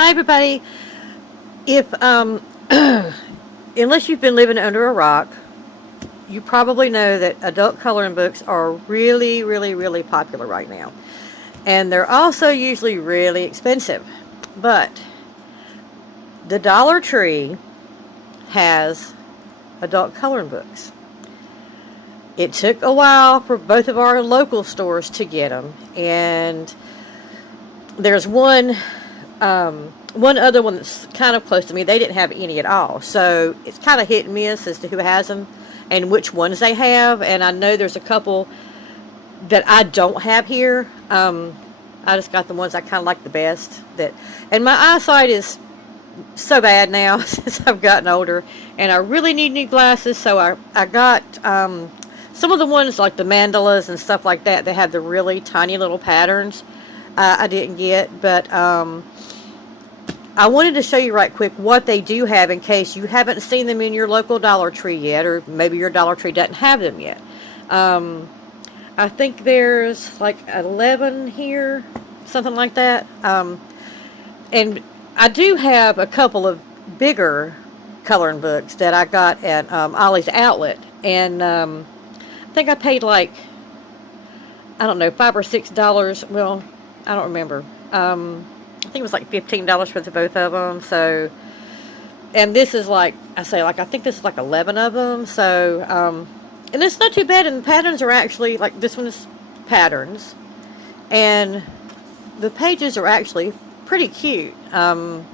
Hi, everybody. If unless you've been living under a rock, you probably know that adult coloring books are really, really, really popular right now, and they're also usually really expensive. But the Dollar Tree has adult coloring books. It took a while for both of our local stores to get them, and there's one other one that's kind of close to me. They didn't have any at all. So it's kind of hit and miss as to who has them and which ones they have. And I know there's a couple that I don't have here. I just got the ones I kind of like the best. And my eyesight is so bad now since I've gotten older. And I really need new glasses. So I got some of the ones like the mandalas and stuff like that. They have the really tiny little patterns. I didn't get. But I wanted to show you right quick what they do have in case you haven't seen them in your local Dollar Tree yet, or maybe your Dollar Tree doesn't have them yet. I think there's like 11 here, something like that. And I do have a couple of bigger coloring books that I got at Ollie's Outlet. And I think I paid like, I don't know, $5 or $6. Well, I don't remember. I think it was like $15 for the both of them. So, and this is like I say, like I think this is like 11 of them. So, and it's not too bad. And the patterns are actually like this one is patterns, and the pages are actually pretty cute. I'm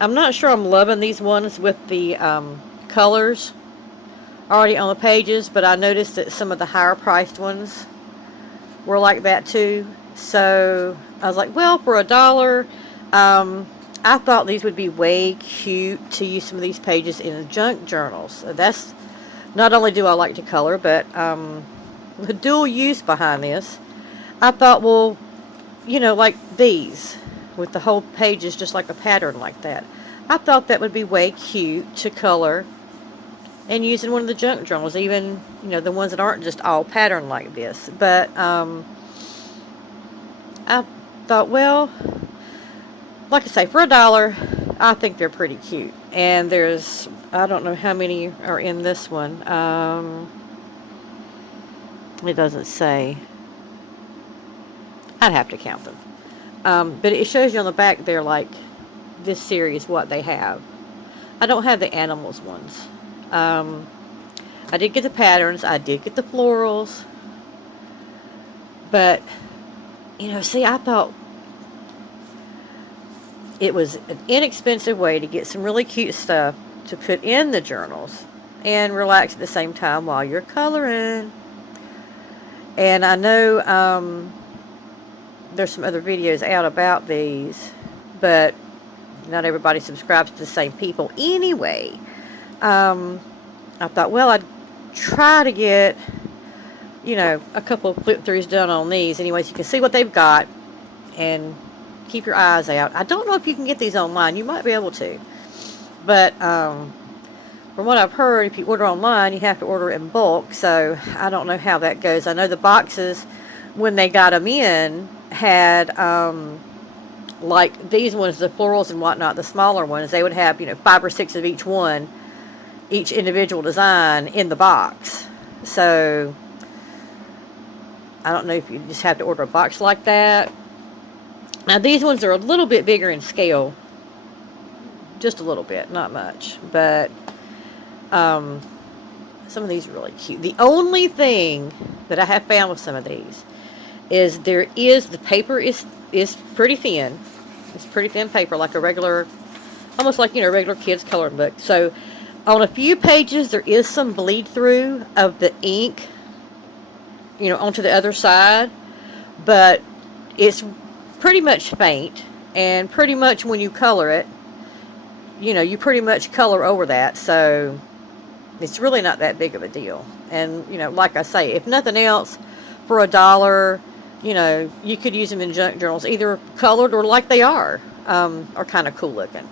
not sure I'm loving these ones with the colors already on the pages, but I noticed that some of the higher priced ones were like that too. So I was like, well, for $1, I thought these would be way cute to use some of these pages in junk journals. That's not only do I like to color, but the dual use behind this. I thought, well, like these with the whole pages just like a pattern like that. I thought that would be way cute to color and use in one of the junk journals, even the ones that aren't just all patterned like this. But I thought, well, like I say, for $1, I think they're pretty cute. And I don't know how many are in this one. It doesn't say. I'd have to count them. But it shows you on the back there, like, this series, what they have. I don't have the animals ones. I did get the patterns. I did get the florals. But, see, I thought it was an inexpensive way to get some really cute stuff to put in the journals and relax at the same time while you're coloring. And I know there's some other videos out about these, but not everybody subscribes to the same people anyway. I thought, well, I'd try to get, a couple of flip-throughs done on these. Anyways, you can see what they've got and keep your eyes out. I don't know if you can get these online. You might be able to. But from what I've heard, if you order online, you have to order it in bulk. So I don't know how that goes. I know the boxes, when they got them in, had, like these ones, the florals and whatnot, the smaller ones, they would have, 5 or 6 of each one, each individual design in the box. So I don't know if you just have to order a box like that. Now these ones are a little bit bigger in scale. Just a little bit, not much. But some of these are really cute. The only thing that I have found with some of these is the paper is pretty thin. It's pretty thin paper, like a regular, almost like, regular kids coloring book. So on a few pages, there is some bleed through of the ink, onto the other side. But it's pretty much faint. And pretty much when you color it, you pretty much color over that. So it's really not that big of a deal. And, like I say, if nothing else, for $1, you could use them in junk journals, either colored or like they are kind of cool looking.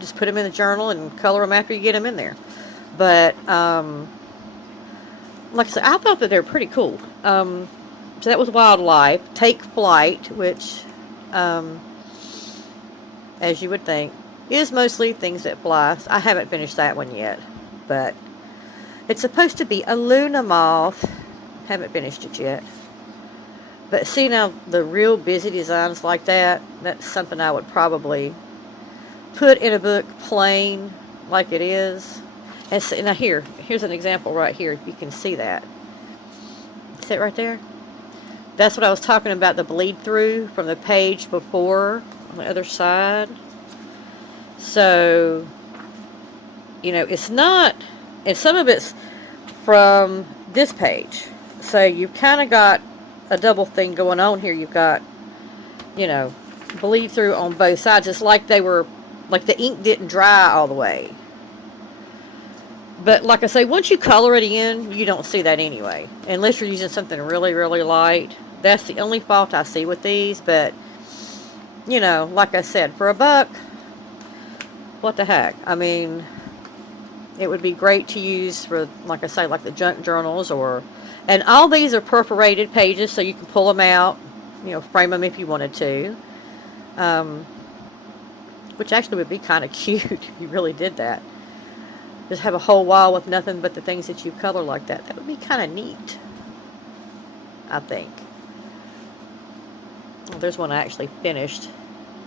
Just put them in the journal and color them after you get them in there. But, like I said, I thought that they're pretty cool. So that was Wildlife. Take Flight, which as you would think, is mostly things that fly. I haven't finished that one yet, but it's supposed to be a Luna moth. Haven't finished it yet. But see, now the real busy designs like that, that's something I would probably put in a book plain like it is. And see, now here's an example right here. You can see that. See it right there? That's what I was talking about, the bleed through from the page before on the other side. So, it's not, and some of it's from this page. So you've kind of got a double thing going on here. You've got, bleed through on both sides. It's like like the ink didn't dry all the way. But like I say, once you color it in, you don't see that anyway. Unless you're using something really, really light. That's the only fault I see with these. But, like I said, for $1, what the heck? I mean, it would be great to use for, like I say, like the junk journals and all these are perforated pages, so you can pull them out, frame them if you wanted to. Which actually would be kind of cute if you really did that. Just have a whole wall with nothing but the things that you color like that. That would be kind of neat, I think. Well, there's one I actually finished.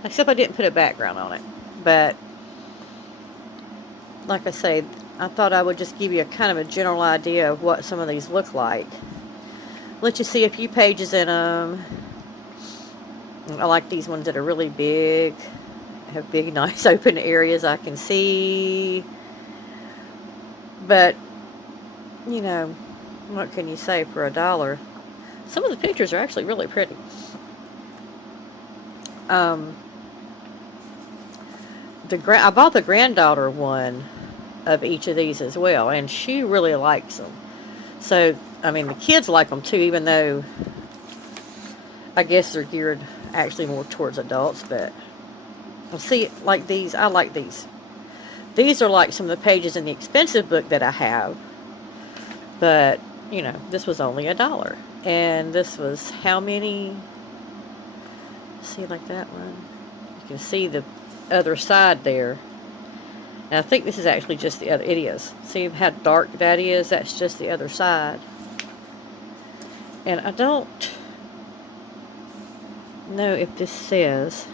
Except I didn't put a background on it. But, like I say, I thought I would just give you a kind of a general idea of what some of these look like. Let you see a few pages in them. I like these ones that are really big. Have big, nice open areas I can see. But, what can you say for $1? Some of the pictures are actually really pretty. I bought the granddaughter one of each of these as well, and she really likes them. So, the kids like them too, even though I guess they're geared actually more towards adults, but see, like these, I like these. These are like some of the pages in the expensive book that I have, but, this was only $1. And this was how many? See, like that one? You can see the other side there. And I think this is actually just the other. It is. See how dark that is? That's just the other side. And I don't know if this says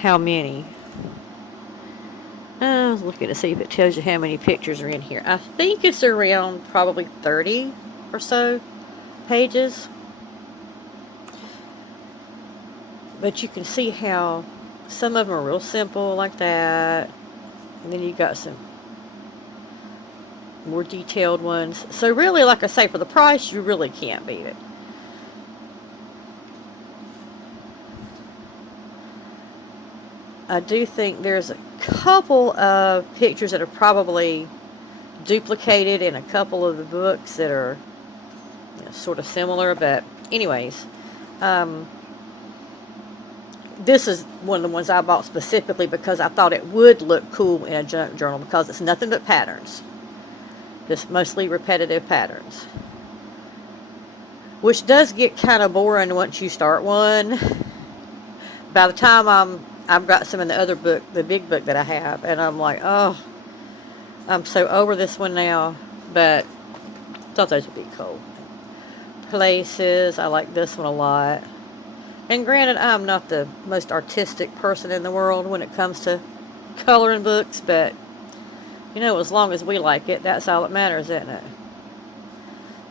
how many. I was looking to see if it tells you how many pictures are in here. I think it's around probably 30 or so pages. But you can see how some of them are real simple like that. And then you got some more detailed ones. So really, like I say, for the price, you really can't beat it. I do think there's a couple of pictures that are probably duplicated in a couple of the books that are sort of similar. But anyways, this is one of the ones I bought specifically because I thought it would look cool in a junk journal because it's nothing but patterns. Just mostly repetitive patterns. Which does get kind of boring once you start one. By the time I've got some in the other book, the big book that I have, and I'm like, oh, I'm so over this one now. But I thought those would be cool. Places, I like this one a lot. And granted, I'm not the most artistic person in the world when it comes to coloring books, but, as long as we like it, that's all that matters, isn't it?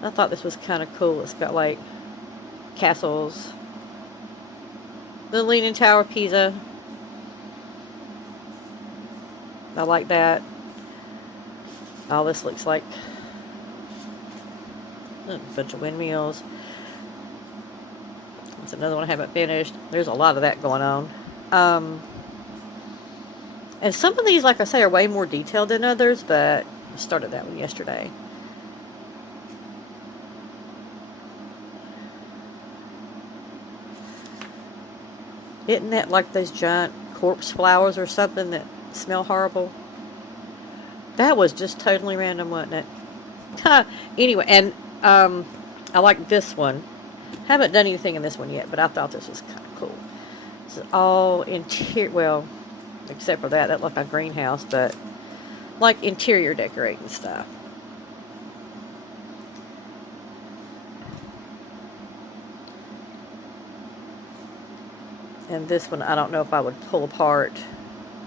I thought this was kind of cool. It's got, like, castles. The Leaning Tower of Pisa. I like that. All this looks like a bunch of windmills. That's another one I haven't finished. There's a lot of that going on. And some of these, like I say, are way more detailed than others, but I started that one yesterday. Isn't that like those giant corpse flowers or something that smell horrible? That was just totally random, wasn't it? Anyway, and I like this one. Haven't done anything in this one yet, but I thought this was kind of cool. It's all interior, well, except for that looked like a greenhouse, but like interior decorating stuff. And this one, I don't know if I would pull apart.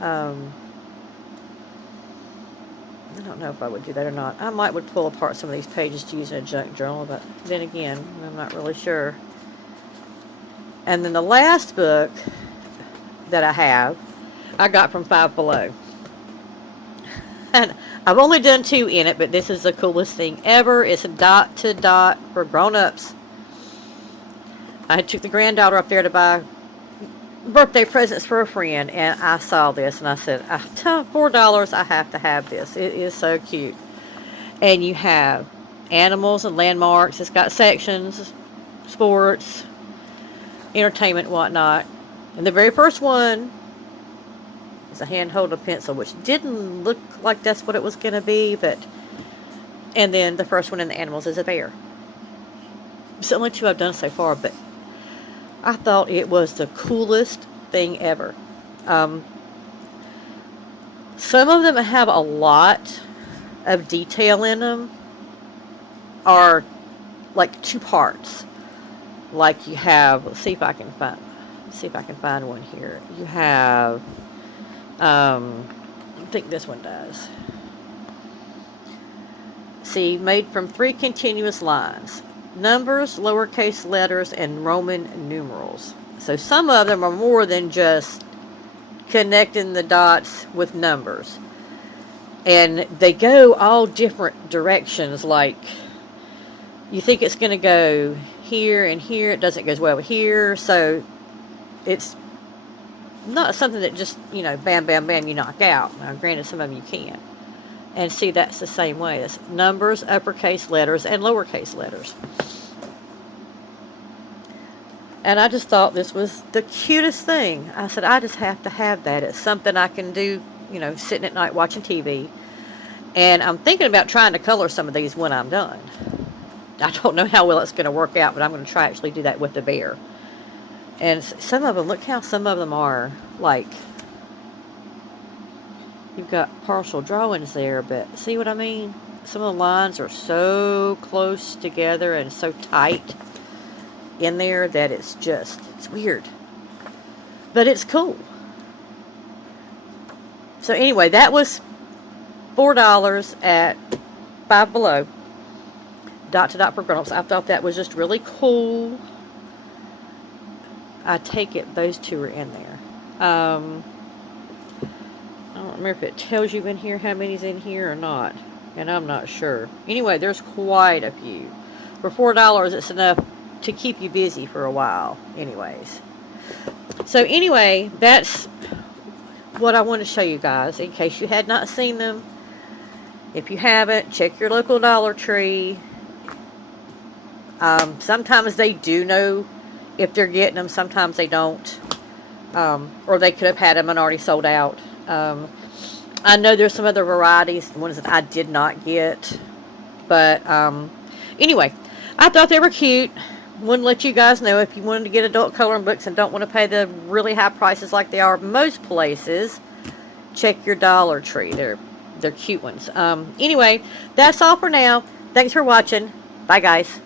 I don't know if I would do that or not. I would pull apart some of these pages to use in a junk journal, but then again, I'm not really sure. And then the last book that I have, I got from Five Below. And I've only done 2 in it, but this is the coolest thing ever. It's a dot to dot for grown-ups. I took the granddaughter up there to buy birthday presents for a friend, and I saw this and I said, $4, I have to have this. It is so cute. And you have animals and landmarks. It's got sections, sports, entertainment, whatnot. And the very first one is a hand-holding pencil, which didn't look like that's what it was going to be, but and then the first one in the animals is a bear. It's the only 2 I've done so far, but I thought it was the coolest thing ever. Some of them have a lot of detail in them, are like 2 parts. Like you have, let's see if I can find one here. You have, I think this one does. See, made from 3 continuous lines. Numbers, lowercase letters, and Roman numerals. So some of them are more than just connecting the dots with numbers. And they go all different directions. Like, you think it's going to go here and here. It doesn't go well here. So it's not something that just, bam, bam, bam, you knock out. Now, granted, some of them you can. And see, that's the same way. It's numbers, uppercase letters, and lowercase letters. And I just thought this was the cutest thing. I said, I just have to have that. It's something I can do, sitting at night watching TV. And I'm thinking about trying to color some of these when I'm done. I don't know how well it's going to work out, but I'm going to try actually do that with the bear. And some of them, look how some of them are, like, you've got partial drawings there, but see what I mean? Some of the lines are so close together and so tight in there that it's weird. But it's cool. So anyway, that was $4 at Five Below. Dot to dot for grown-ups. I thought that was just really cool. I take it those 2 are in there. I don't remember if it tells you in here how many's in here or not. And I'm not sure. Anyway, there's quite a few. For $4, it's enough to keep you busy for a while. Anyways. So anyway, that's what I want to show you guys. In case you had not seen them. If you haven't, check your local Dollar Tree. Sometimes they do know if they're getting them. Sometimes they don't. Or they could have had them and already sold out. I know there's some other varieties, ones that I did not get. But anyway, I thought they were cute. Wanted to let you guys know if you wanted to get adult coloring books and don't want to pay the really high prices like they are most places, check your Dollar Tree. They're cute ones. Anyway, that's all for now. Thanks for watching. Bye, guys.